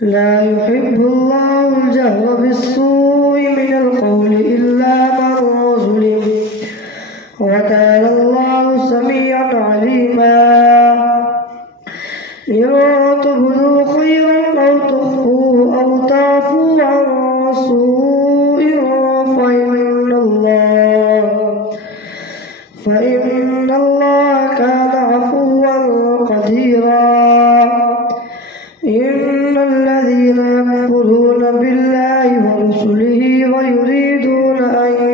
لا يحب الله الجهر بالسوء من القول إلا من ظلم وكان الله سميعا عليما إن تبدوا خيرا أو تخفوه أو تعفوا عن سوء فإن الله كان عفوا قديرا إن الذين يكفرون بالله ورسله ويريدون أن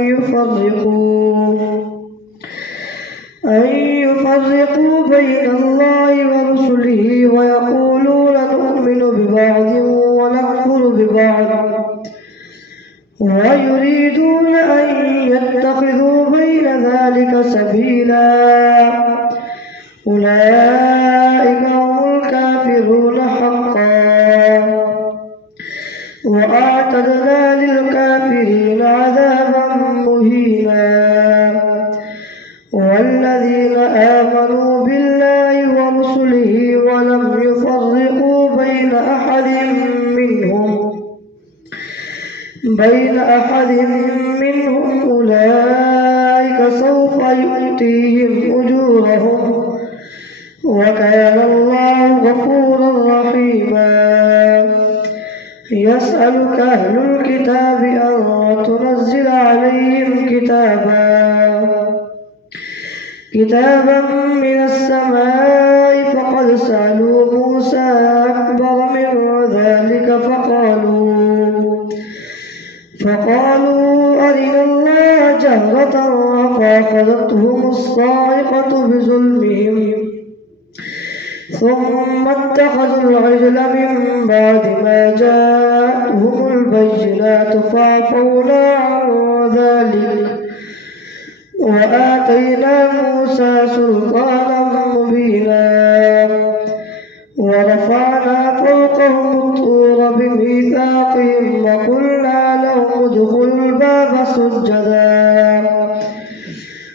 يفرقوا بين الله ورسله ويقولون نؤمن ببعض ونكفر ببعض ويريدون أن يتخذوا بين ذلك سبيلا أولئك هم الكافرون حقا وأعتدنا للكافرين عذابا مهينا والذين آمنوا بالله ورسله ولم يفرقوا بين أحد منهم أولئك سوف يؤتيهم أجورهم وكان الله غفورا رحيما يسألك أهل الكتاب أن تنزل عليهم كتابا من السماء فقد سألوا موسى أكبر من ذلك فقالوا أرنا الله جهرة فأخذتهم الصاعقة بظلمهم ثم اتخذوا العجل من بعد ما جاءتهم البينات فعفونا عن ذلك وآتينا موسى سلطانا مبينا ورفعنا فوقهم الطور بميثاقهم وقلنا لهم ادخلوا الباب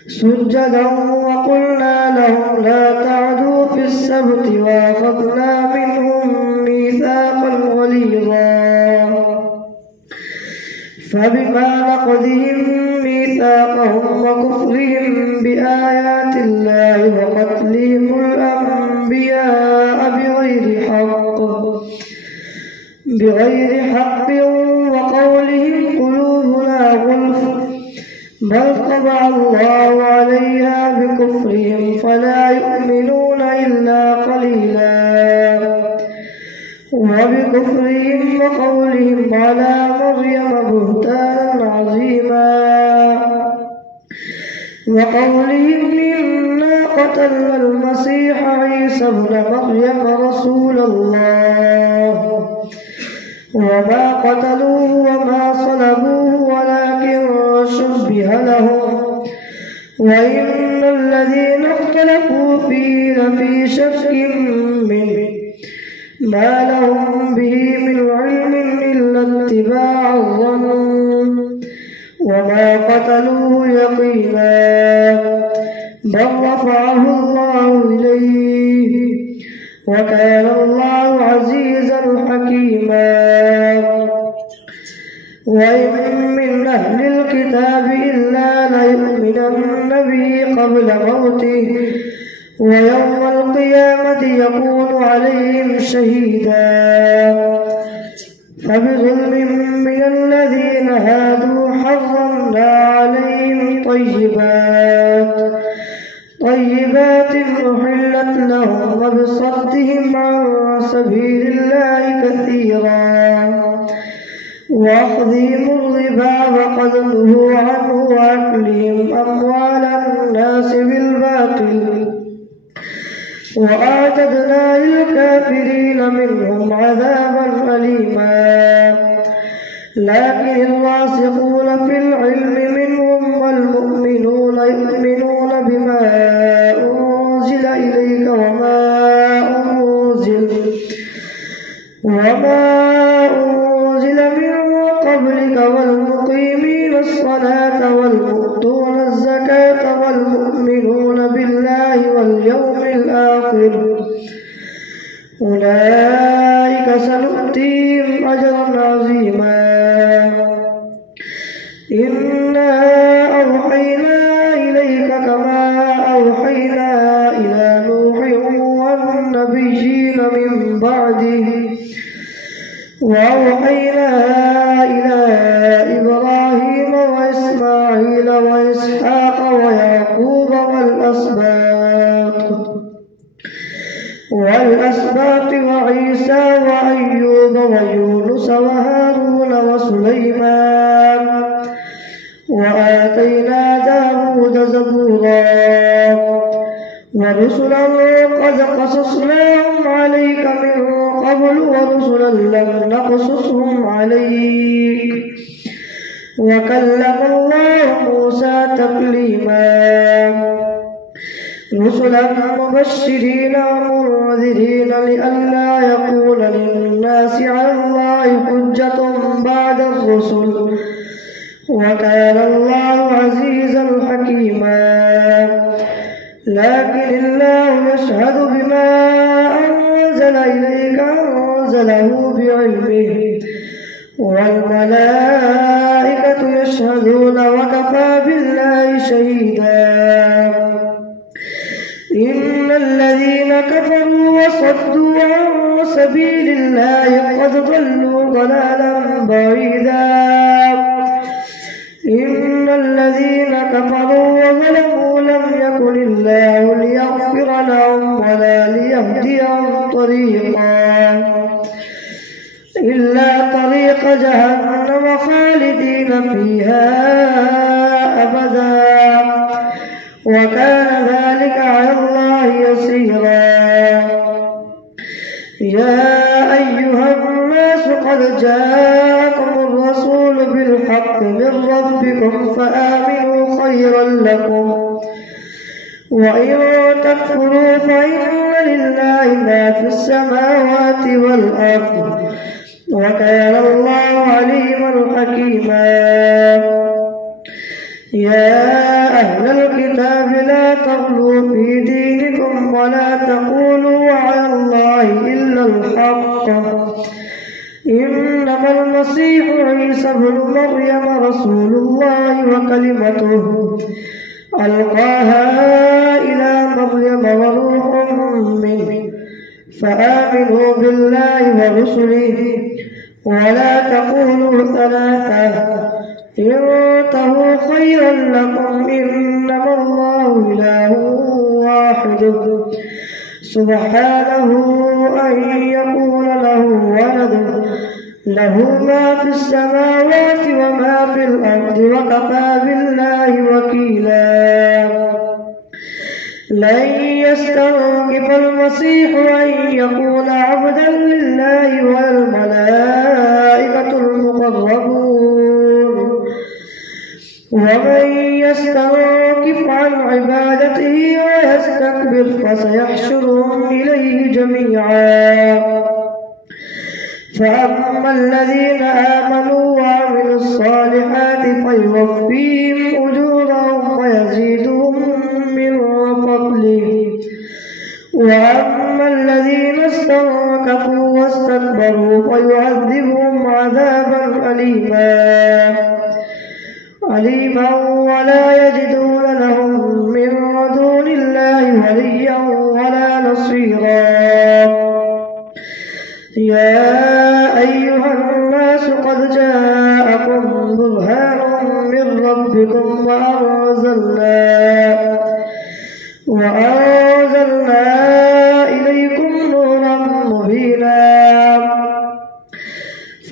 سجدا وقلنا لهم لا تعدوا في السبت وأخذنا منهم ميثاقا غليظا فبما نقضهم ميثاقهم وكفرهم بآيات الله وقتلهم الأنبياء بغير حق وقولهم قلوبنا غلف بل طبع الله عليها بكفرهم فلا يؤمنون إلا قليلا وبكفرهم وقولهم على مريم بهتانا عظيما وقولهم إنا قتلنا المسيح عيسى ابن مريم رسول الله وما قتلوه وما صلبوه ولكن شبه لهم وإن الذين اختلفوا فيه لفي شك منه ما لهم به من علم إلا اتباع الظن وما قتلوه يقينا بل رفعه الله إليه وكان الله عزيزا حكيما وإن من أهل الكتاب إلا ليؤمنن به قبل موته ويوم القيامة يكون عليهم شهيدا فبظلم من الذين هادوا حرمنا عليهم طيبات أحلت لهم وبصدهم عن سبيل الله كثيرا وأخذهم الربا وقد نهوا عنه وأكلهم أموال الناس بالباطل وأعتدنا للكافرين منهم عذابا أليما لكن الراسخون في العلم منهم والمؤمنون يؤمنون بما أنزل إليك وما أنزل من قبلك والمقيمين الصلاة والمؤتون الزكاة والمؤمنون بالله واليوم الآخر أولئك سنؤتيهم أجرا عظيما إنا أوحينا إليك كما أوحينا إلى نوح والنبيين من بعده وأوحينا إلى إبراهيم وإسماعيل وإسحاق ويعقوب والأسباط وعيسى وأيوب ويونس وهارون وسليمان وآتينا داود زبورا ورسلا قد قصصناهم عليك من قبل ورسلا لم نقصصهم عليك وكلم الله موسى تكليما رسلا مبشرين ومنذرين لئلا يكون للناس على الله حجة بعد الرسل وكان الله عزيزا حكيما لكن الله يشهد بما أنزل إليك أنزله بعلمه والملائكة يشهدون وكفى بالله شهيدا إن الذين كفروا وصدوا عن سبيل الله قد ضلوا ضلالا بعيدا إن الذين كفروا وظلموا لم يكن الله ليغفر لهم ولا ليهديهم طريقا إلا طريق جهنم خالدين فيها أبدا وكان ذلك على الله يسيرا يا أيها الناس قد جاءكم الرسول بالحق من ربكم فآمنوا خيرا لكم وإن تكفروا فإن لله ما في السماوات والأرض وكان الله عليما حكيما يا أهل الكتاب لا تغلوا في دينكم ولا تقولوا على الله إلا الحق إنما المسيح عيسى ابن مريم رسول الله وكلمته ألقاها إلى مريم وروح منه فآمنوا بالله ورسله ولا تقولوا ثلاثة انتهوا خيرا لكم إنما الله إله واحد سبحانه أن يكون له ولد له ما في السماوات وما في الأرض وكفى بالله وكيلا لن يستنكف المسيح أن يكون عبدا لله والملائكة المقربون ومن يستنكف عن عبادته ويستكبر فسيحشرهم إليه جميعا فأما الذين آمنوا وعملوا الصالحات فيوفيهم أجورهم ويزيدهم من فضله وأما الذين استنكفوا واستكبروا فيعذبهم عذابا أليما ولا يجدون لهم من دون الله وليا ولا نصيرا يا أيها الناس قد جاءكم برهان من ربكم وأنزلنا إليكم نورا مبينا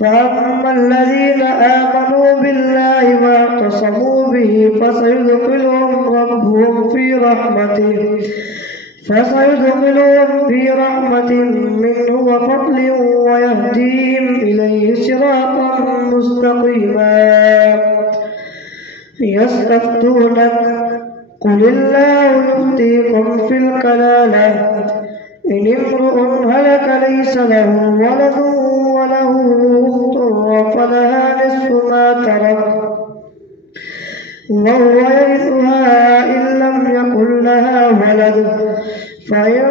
فأما الذين آمنوا بالله واعتصموا به فسيدخلهم ربهم في رحمة منه وفضل ويهديهم إليه صراطا مستقيما يستفتونك قل الله يفتيكم في الكلالة إن امرؤ هلك ليس له ولد وله أخت فلها نصف ما ترك وهو يرثها إن لم يكن لها ولد فإن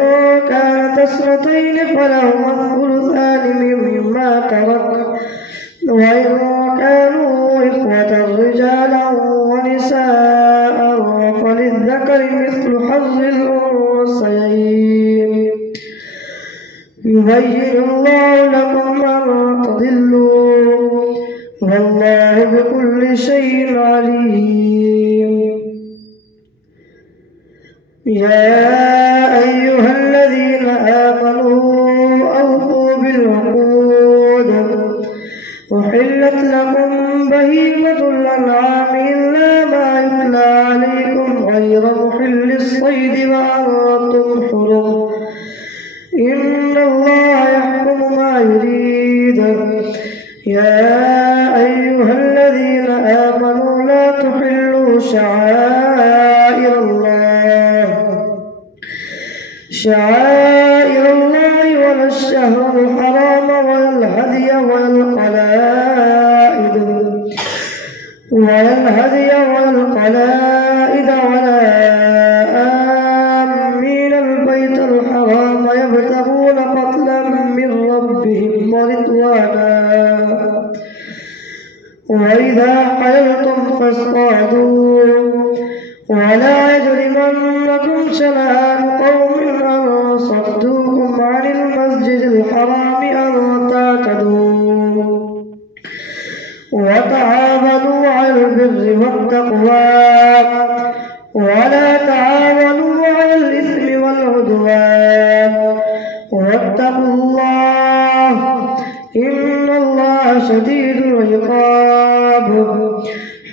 كانت اثنتين فلهما الثلثان مما يبين الله لكم أن تضلوا والله بكل شيء عليم. يا أيها الذين آمنوا أوفوا بالعقود أحلت لكم بهيمة الأنعام إلا ما يتلى عليكم غير محل الصيد وأنتم حرم إن الله يحكم ما يريد. يا أيها الذين آمنوا لا تحلوا شعائر الله ولا الشهر الحرام ولا الهدي ولا القلائد ولا آمين البيت الحرام يبتغون فضلا من ربهم ورضوانا وإذا حللتم فاصطادوا ولا يجرمنكم شنآن قوم أن صدوكم عن المسجد الحرام أن تعتدوا وتعاونوا على البر والتقوى ولا تعاونوا على الإثم والعدوان واتقوا الله إن الله شديد العقاب.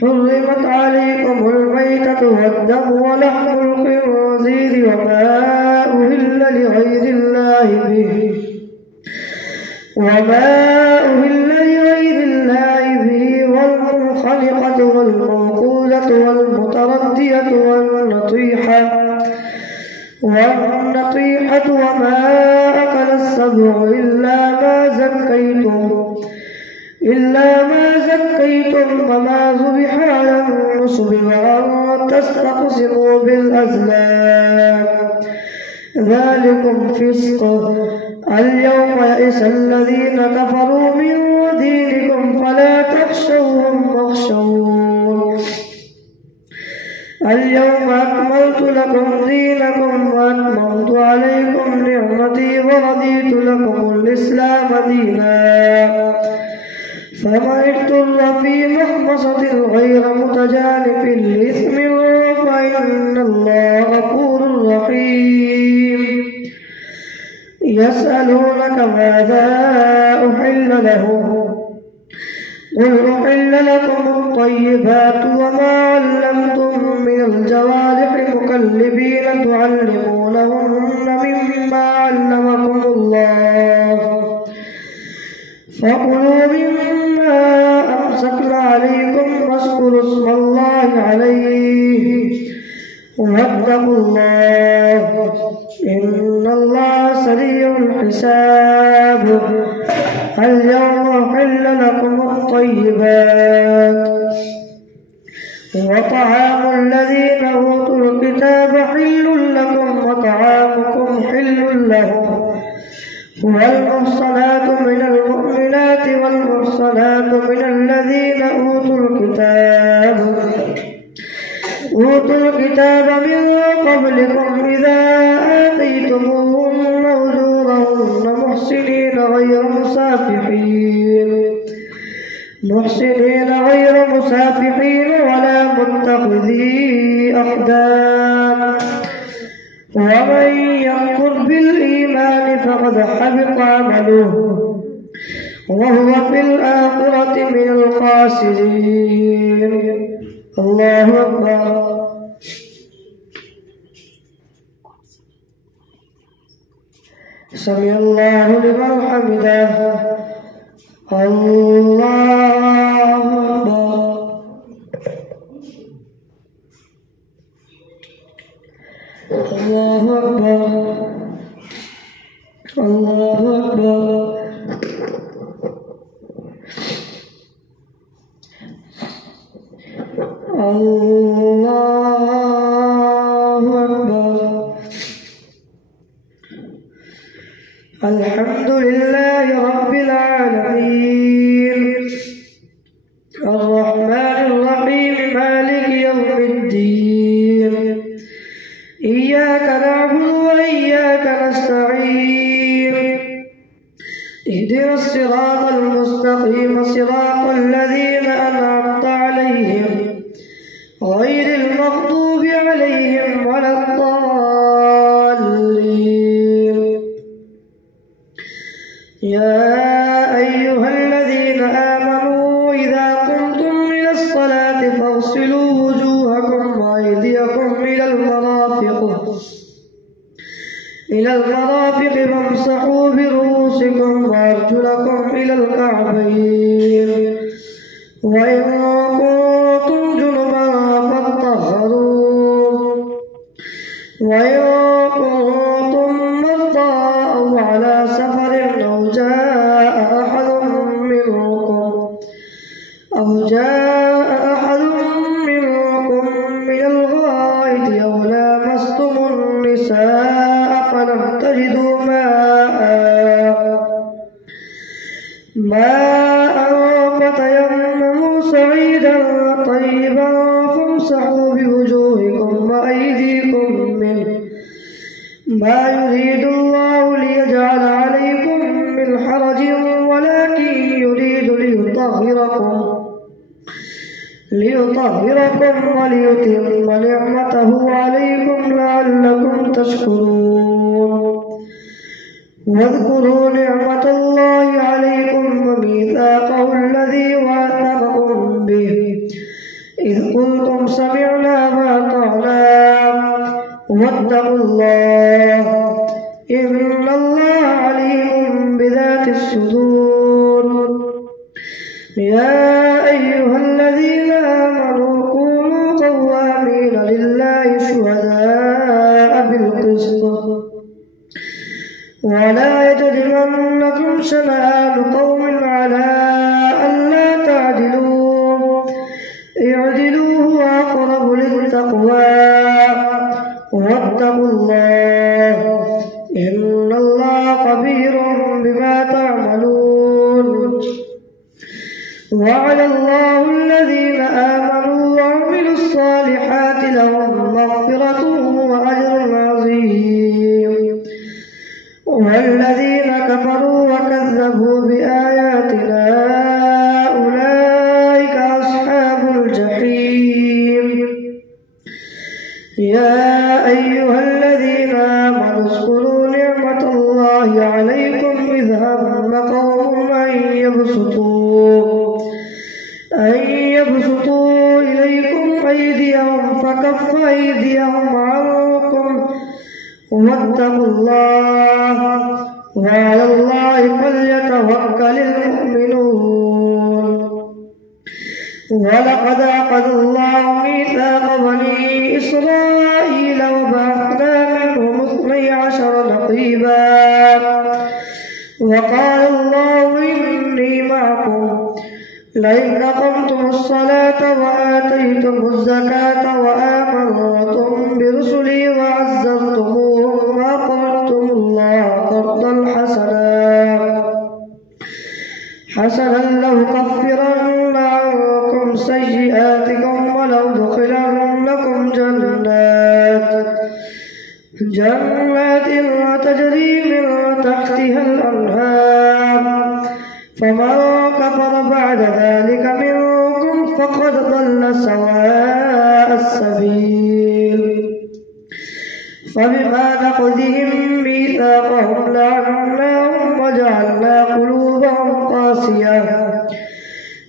حرمت عليكم الميتة والدم ولحم الخنزير وما أهل لغير الله به والمنخنقة والموقوذة والمتردية والنطيحة وما أكل السبع إلا ما زكيتم وما ذبح على النصب وأن تستقسموا بالأزلام ذلكم فسق. اليوم يئس الذين كفروا من دينكم فلا تخشوهم واخشون. اليوم أكملت لكم دينكم وأتممت عليكم نعمتي ورضيت لكم الإسلام دينا فمن اضطر في مخمصة غير متجانف لإثم فإن الله غفور رحيم. يسألونك ماذا أحل لهم قل أحل لكم الطيبات وما علمتم من الجوارح مكلبين تعلمونهن مما علمكم الله فكلوا مما أمسكن عليكم واذكروا اسم الله عليه واتقوا الله إن الله سريع الحساب. اليوم أحل لكم الطيبات وطعام الذين أوتوا الكتاب حل لكم وطعامكم حل لهم والمحصنات من المؤمنات والمحصنات من الذين أوتوا الكتاب من قبلكم إذا آتيتموهن أجورهن محسنين غير مسافحين ولا متخذي أخدان ومن يكفر بالإيمان فقد حبط عمله وهو في الآخرة من الخاسرين. الله أكبر. سمع الله لمن حمده. الله أكبر. الله أكبر. الله أكبر. الله أكبر. الحمد لله رب اهدنا الصراط المستقيم صراط الذين أنعمت عليهم غير المغضوب عليهم ولا الضالين. يا أيها الذين آمنوا إذا قمتم إلى الصلاة فاغسلوا وجوهكم وأيديكم إلى المرافق وامسحوا برؤوسكم وأرجلكم إلى الكعبين وإن كنتم جنبا فاطهروا وإن كنتم مرضى أو على سفر أو جاء أحد منكم من الغائط أو لامستم النساء فلم تجدوا ماء فتيمموا صعيدا طيبا فامسحوا بوجوهكم وأيديكم منه ما يريد الله ليجعل عليكم من حرج ولكن يريد ليطهركم وليتم نعمته عليكم لعلكم تشكرون. واذكروا نعمة الله عليكم وميثاقه الذي وعدكم به إذ قلتم سمعنا وأطعنا واتقوا الله إن الله عليم بذات الصدور. يا أيها الذين آمنوا كونوا قوامين لله شهداء بالقسط ولا يجرمنكم شنآن قوم على ألا تعدلوا اعدلوا هو أقرب للتقوى واتقوا الله إن الله خبير بما تعملون. وعلى الله الذين آمنوا وعملوا الصالحات لهم مغفرة وأجر عظيم. والذين كفروا وكذبوا بآياتنا أولئك أصحاب الجحيم. يا أيها الذين آمنوا اذكروا نعمة الله عليكم إذ هم قوم أن يبسطوا إليكم أيديهم فكف أيديهم عنكم واتقوا الله وعلى الله فليتوكل المؤمنون. ولقد أخذ الله ميثاق بني إسرائيل وبعثنا منهم 12 نقيبا وقال الله إني معكم لئن أقمتم الصلاة وآتيتم الزكاة وآمنتم برسلي وعزرتموهم وأقرضتم الله قرضا حسنا لأكفرن عنكم سيئاتكم ولأدخلنكم جنات تجري من تحتها الأنهار فمن كفر بعد ذلك منكم فقد ضل سواء السبيل. فبما نقضهم ميثاقهم لعناهم وجعلنا قلوبهم قاسية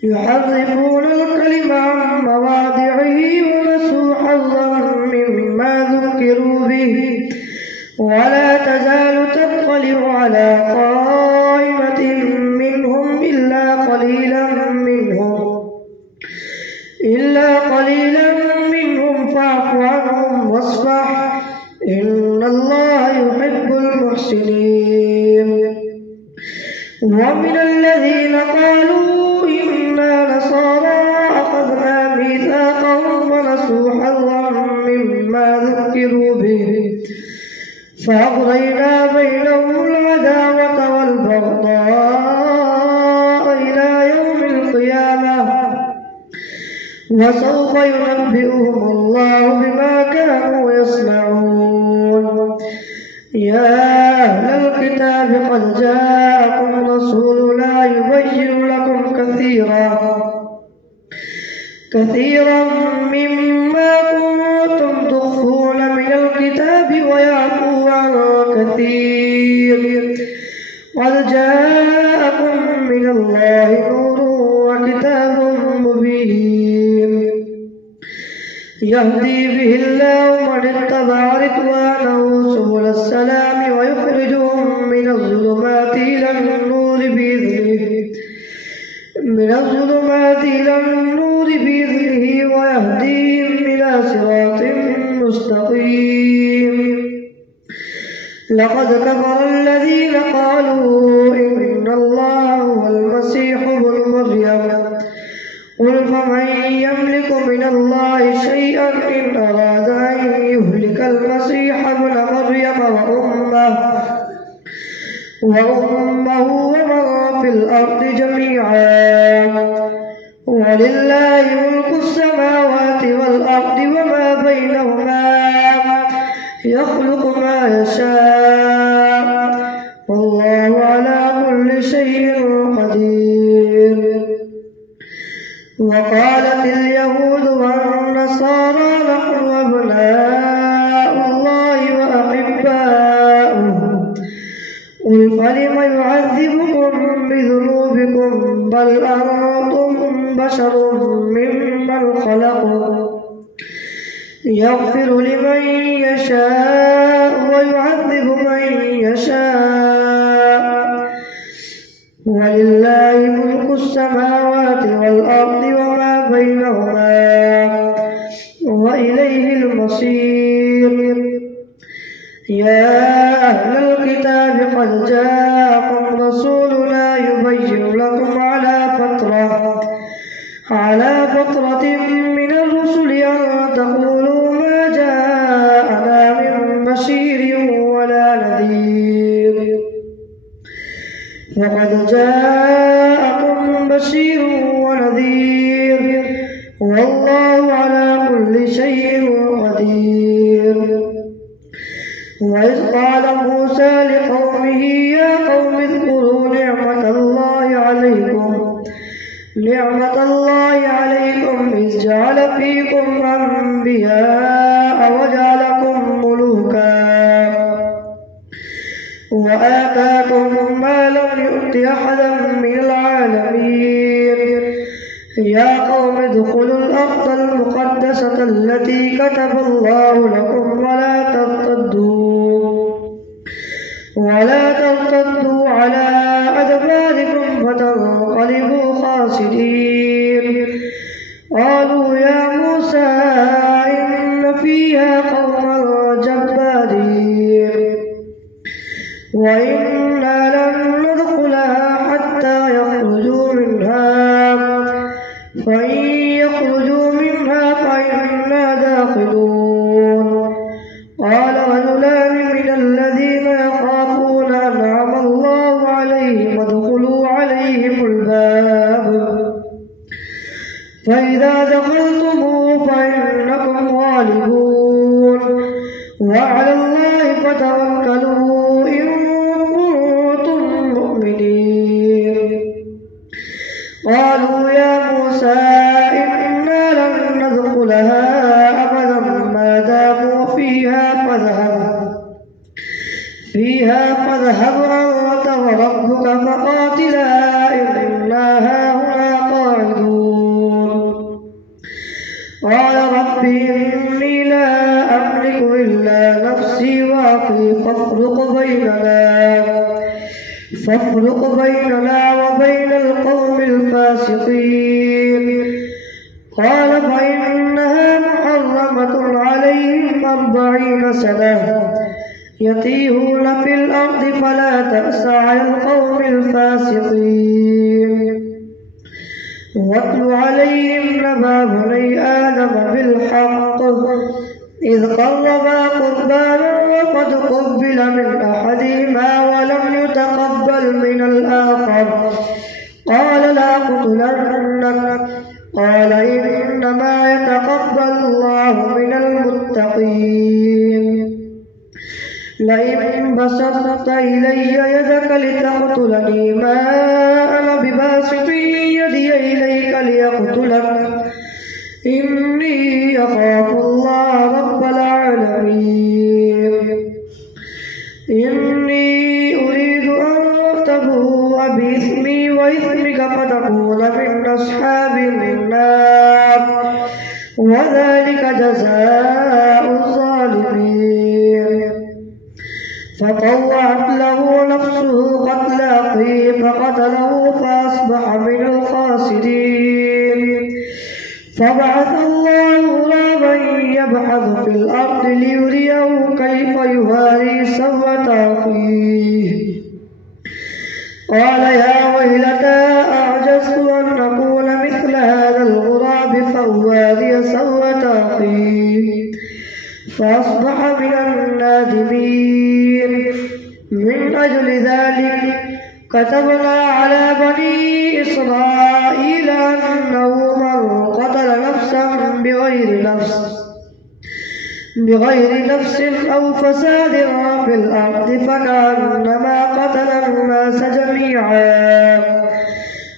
يحرفون الكلم عن مواضعه ونسوا حظا مما ذكروا به ولا تزال تطلع على قائمة منهم إلا قليلا منهم فاعف عنهم واصفح إن الله يحب المحسنين. ومن الذين قالوا إنا نصارى أخذنا ميثاقهم ونسوا حظا مما ذكروا به فأغرينا بينهم العداوة والبغضاء إلى يوم القيامة وسوف ينبئهم الله بما كانوا يصنعون. يا أهل الكتاب قد جاءكم رسولنا كثيرا مما كنتم تخفون من الكتاب ويعفو عن كثير قد جاءكم من الله نور وكتاب مبين يهدي به الله من اتبع رضوانه سبل السلام ويخرجهم من الظلمات إلى النور بإذنه ويهديهم إلى صراط مستقيم لقد كفر الذين قالوا إن الله هو المسيح ابن مريم قل فمن يملك من الله شيئا إن أراد أن يهلك المسيح ابن مريم وأمه ومن في الأرض جميعا ولله ملك السماوات والأرض وما بينهما يخلق ما يشاء والله على كل شيء قدير وقالت اليهود والنصارى نحن أبناء الله وأحباؤه قل فلم يعذبكم بذنوبكم بل أنتم بشر ممن خلق يغفر لمن يشاء ويعذب من يشاء ولله ملك السماوات والأرض وما بينهما وإليه المصير يا أهل الكتاب قد جاءكم رسولنا يبين لكم على فترة من الرسل أن تقولوا ما جاءنا من بشير ولا نذير وقد جاءكم بشير ونذير والله على كل شيء قدير وإذ قال موسى لقومه يا قوم اذكروا نعمة الله عليكم إذ جعل فيكم أنبياء وجعلكم ملوكا وآتاكم ما لم يؤت أحدا من العالمين يا قوم ادخلوا الأرض المقدسة التي كتب الله لكم ولا ترتدوا على أدباركم فتنقلبوا خاسرين قالوا يا موسى إن فيها قوما جبارين وإنا لن ندخلها حتى يخرجوا منها فإن يخرجوا منها فإنا داخلون قال رجلان من الذين يخافون أنعم الله عليهم ادخلوا عليهم الباب فإذا دخلتموه فإنكم غالبون وعلى الله فتوكلوا إن كنتم مؤمنين قالوا يا موسى إنا لن ندخلها أبدا ما داموا فيها فاذهب أنت وربك فقاتلا إنا هاهنا قاعدون قال رب إني لا أملك إلا نفسي وأخي فافرق بيننا وبين القوم الفاسقين قال فإنها محرمة عليهم 40 سنة يتيهون في الأرض فلا تأس على القوم الفاسقين واتل عليهم نبأ بني آدم بالحق إذ قربا قربانا وقد قبل من أحدهما ولم يتقبل من الآخر قال لا أقتلنك قال إنما يتقبل الله من المتقين لئن بسطت إلي يدك لتقتلني ما أنا بباسط يدي إليك لأقتلك إني أخاف الله رب العالمين إني أريد أن تبوء بإثمي وإثمك فتكون من أصحاب النار وذلك جزاء الظالمين فطوعت له نفسه قتل أخيه فقتله فأصبح من الخاسرين فبعث الله غرابا يبحث في الأرض ليريه كيف يواري سوءة أخيه قال يا ويلتى أعجزت أن أكون مثل هذا الغراب فأواري سوءة أخيه فأصبح من النادمين من أجل ذلك كتبنا على بني إسرائيل أنه من قتل نفسا بغير نفس أو فساد في الأرض فكأنما قتل الناس جميعا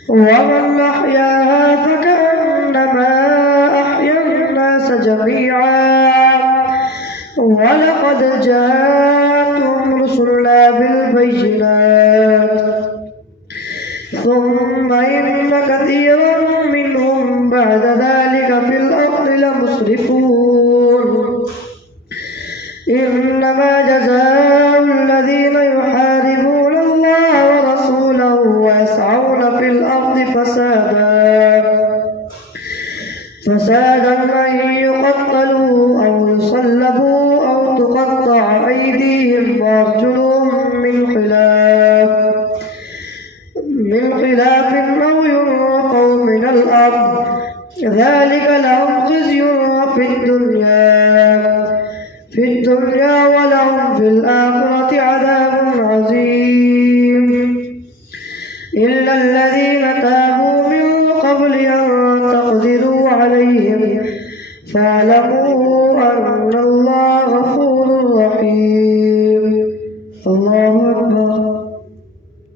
ومن أحياها فكأنما أحيا الناس جميعا ولقد جاءتهم رسلنا بالبينات ثم إن كثيرا منهم بعد ذلك في الأرض لمسرفون إنما جزاء الذين يحاربون الله ورسوله ويسعون في الأرض فسادا أن يقتلوا أو يصلبوا أو تقطع أيديهم وأرجلهم من خلاف أو ينفوا من الأرض ذلك لهم خزي في الدنيا ولهم في الآخرة عذاب عظيم إلا الذين تابوا من قبل أن تقدروا عليهم فاعلموا أن الله